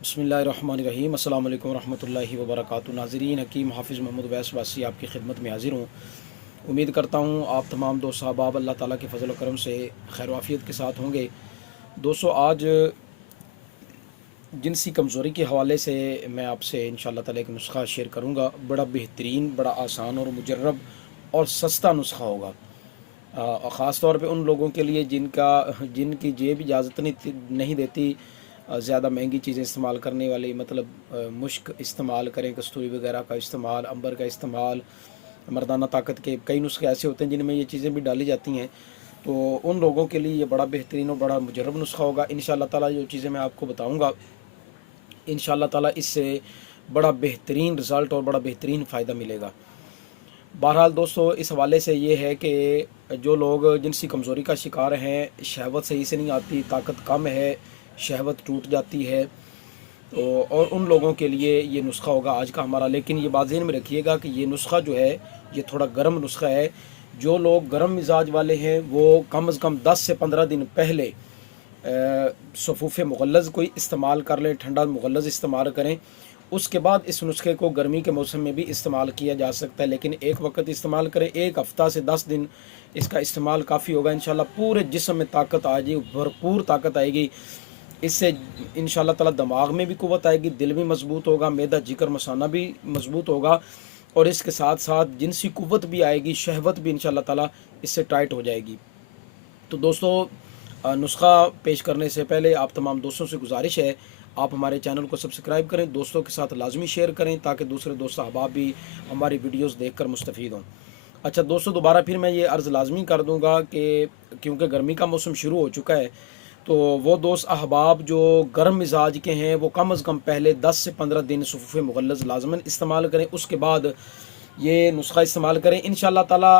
बिस्मिल्लाहिर्रहमानिर्रहीम। अस्सलाम वालेकुम रहमतुल्लाहि व बरकातुहू। नाज़रीन, हकीम हाफिज़ मोहम्मद वैस वासी आपकी खिदमत में हाज़िर हूँ। उम्मीद करता हूँ आप तमाम दोस्त अहबाब अल्लाह ताला के फ़ज़ल व करम से खैर वाफ़ियत के साथ होंगे। दोस्तों, आज जिनसी कमज़ोरी के हवाले से मैं आपसे इंशाअल्लाह ताला एक नुस्ख़ा शेयर करूँगा। बड़ा बेहतरीन, बड़ा आसान और मुजर्रब और सस्ता नुस्ख़ा होगा। ख़ास तौर पे उन लोगों के लिए जिनकी जेब इजाज़त नहीं देती ज़्यादा महंगी चीज़ें इस्तेमाल करने वाली, मतलब मुश्क इस्तेमाल करें, कस्तूरी वगैरह का इस्तेमाल, अंबर का इस्तेमाल, मर्दाना ताकत के कई नुस्खे ऐसे होते हैं जिनमें ये चीज़ें भी डाली जाती हैं। तो उन लोगों के लिए ये बड़ा बेहतरीन और बड़ा मुजर्रब नुस्खा होगा। इंशाअल्लाह ताला जो चीज़ें मैं आपको बताऊँगा, इंशाअल्लाह ताला इससे बड़ा बेहतरीन रिज़ल्ट और बड़ा बेहतरीन फ़ायदा मिलेगा। बहरहाल दोस्तों, इस हवाले से ये है कि जो लोग जिनसी कमज़ोरी का शिकार हैं, शहवत सही से नहीं आती, ताकत कम है, शहवत टूट जाती है, तो और उन लोगों के लिए ये नुस्खा होगा आज का हमारा। लेकिन ये बात ज़हन में रखिएगा कि ये नुस्खा जो है ये थोड़ा गर्म नुस्खा है। जो लोग गर्म मिजाज वाले हैं वो कम से कम 10 से 15 दिन पहले सफ़ूफ़ मुग़ल्लज़ कोई इस्तेमाल कर लें, ठंडा मुग़ल्लज़ इस्तेमाल करें। उसके बाद इस नुस्खे को गर्मी के मौसम में भी इस्तेमाल किया जा सकता है, लेकिन एक वक्त इस्तेमाल करें। एक हफ़्ता से 10 दिन इसका इस्तेमाल काफ़ी होगा। इंशाअल्लाह पूरे जिस्म में ताकत आ जाएगी, भरपूर ताकत आएगी। इससे इंशाअल्लाह ताला दिमाग में भी क़ुव्वत आएगी, दिल भी मजबूत होगा, मैदा जिगर मसाना भी मजबूत होगा, और इसके साथ साथ जिनसी क़ुव्वत भी आएगी, शहवत भी इंशाअल्लाह ताला इससे टाइट हो जाएगी। तो दोस्तों, नुस्खा पेश करने से पहले आप तमाम दोस्तों से गुजारिश है, आप हमारे चैनल को सब्सक्राइब करें, दोस्तों के साथ लाजमी शेयर करें ताकि दूसरे दोस्त अहबाब भी हमारी वीडियोस देखकर मुस्तफ़ीद हों। अच्छा दोस्तों, दोबारा फिर मैं ये अर्ज़ लाजमी कर दूंगा कि क्योंकि गर्मी का मौसम शुरू हो चुका है, तो वो दोस्त अहबाब जो गर्म मिजाज के हैं वो कम अज़ कम पहले 10 से 15 दिन सफ़ूफ़ मुग़ल्लज़ लाज़मन इस्तेमाल करें। उसके बाद ये नुस्खा इस्तेमाल करें। इंशाअल्लाह ताला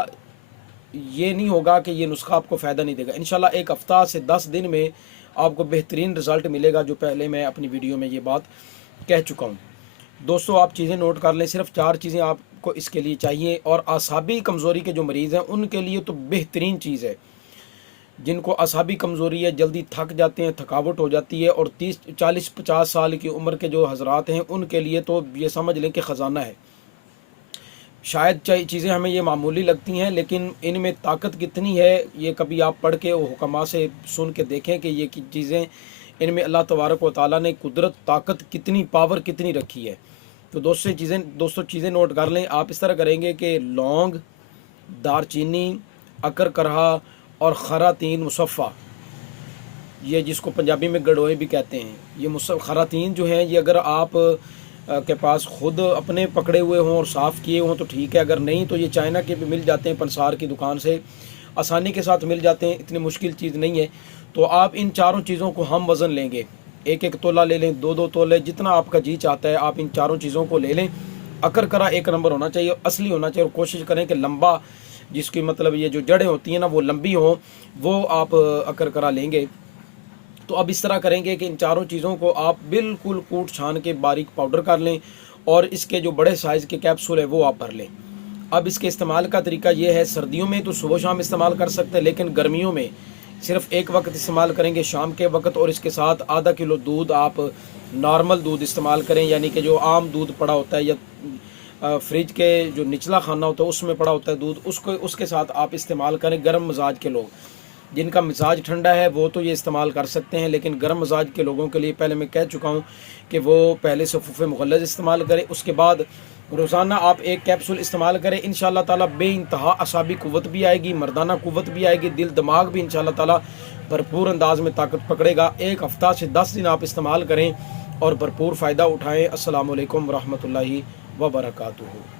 ये नहीं होगा कि ये नुस्खा आपको फ़ायदा नहीं देगा। इंशाअल्लाह एक हफ़्ता से 10 दिन में आपको बेहतरीन रिज़ल्ट मिलेगा, जो पहले मैं अपनी वीडियो में ये बात कह चुका हूँ। दोस्तों, आप चीज़ें नोट कर लें, सिर्फ 4 चीज़ें आपको इसके लिए चाहिए, और असाबी कमज़ोरी के जो मरीज़ हैं उनके लिए तो बेहतरीन चीज़ है। जिनको असाबी कमज़ोरी है, जल्दी थक जाते हैं, थकावट हो जाती है, और 30 40 50 साल की उम्र के जो हज़रात हैं उनके लिए तो ये समझ लें कि ख़जाना है। शायद चीज़ें हमें ये मामूली लगती हैं, लेकिन इनमें ताकत कितनी है ये कभी आप पढ़ के हुक्मा से सुन के देखें कि ये चीज़ें, इनमें अल्लाह तबारक व तआला ने कुदरत, ताकत कितनी, पावर कितनी रखी है। तो दोस्तों चीज़ें नोट कर लें। आप इस तरह करेंगे कि लौंग, दारचीनी, अकर करहा और खरातीन मुसफ़ा, ये जिसको पंजाबी में गड़ोए भी कहते हैं, ये खरातीन जो हैं, ये अगर आप के पास खुद अपने पकड़े हुए हों और साफ़ किए हों तो ठीक है, अगर नहीं तो ये चाइना के भी मिल जाते हैं, पंसार की दुकान से आसानी के साथ मिल जाते हैं, इतनी मुश्किल चीज़ नहीं है। तो आप इन चारों चीज़ों को हम वज़न लेंगे, 1-1 तोला ले लें, 2-2 तोले, जितना आपका जी चाहता है आप इन चारों चीज़ों को ले लें। अकर करा 1 नंबर होना चाहिए, असली होना चाहिए, और कोशिश करें कि लंबा, जिसकी मतलब ये जो जड़ें होती हैं ना वो लंबी हों, वो आप अकर करा लेंगे। तो अब इस तरह करेंगे कि इन चारों चीज़ों को आप बिल्कुल कूट छान के बारीक पाउडर कर लें, और इसके जो बड़े साइज़ के कैप्सूल है वो आप भर लें। अब इसके इस्तेमाल का तरीका ये है, सर्दियों में तो सुबह शाम इस्तेमाल कर सकते हैं, लेकिन गर्मियों में सिर्फ एक वक्त इस्तेमाल करेंगे, शाम के वक्त, और इसके साथ आधा किलो दूध, आप नॉर्मल दूध इस्तेमाल करें, यानी कि जो आम दूध पड़ा होता है, या फ्रिज के जो निचला खाना होता है उसमें पड़ा होता है दूध, उसके साथ आप इस्तेमाल करें। गर्म मिजाज के लोग, जिनका मिजाज ठंडा है वो तो ये इस्तेमाल कर सकते हैं, लेकिन गर्म मिजाज के लोगों के लिए पहले मैं कह चुका हूँ कि वो पहले सफ़ूफ़ मुग़ल्लज़ इस्तेमाल करें, उसके बाद रोज़ाना आप 1 कैप्सूल इस्तेमाल करें। इंशाअल्लाह ताला बेइंतहा असाबी क़ुव्वत भी आएगी, मर्दाना क़ुव्वत भी आएगी, दिल दिमाग भी इंशाअल्लाह ताला भरपूर अंदाज में ताकत पकड़ेगा। एक हफ़्ता से 10 दिन आप इस्तेमाल करें और भरपूर फ़ायदा उठाएँ। अस्सलामु अलैकुम रहमतुल्लाहि व बरकातुहू।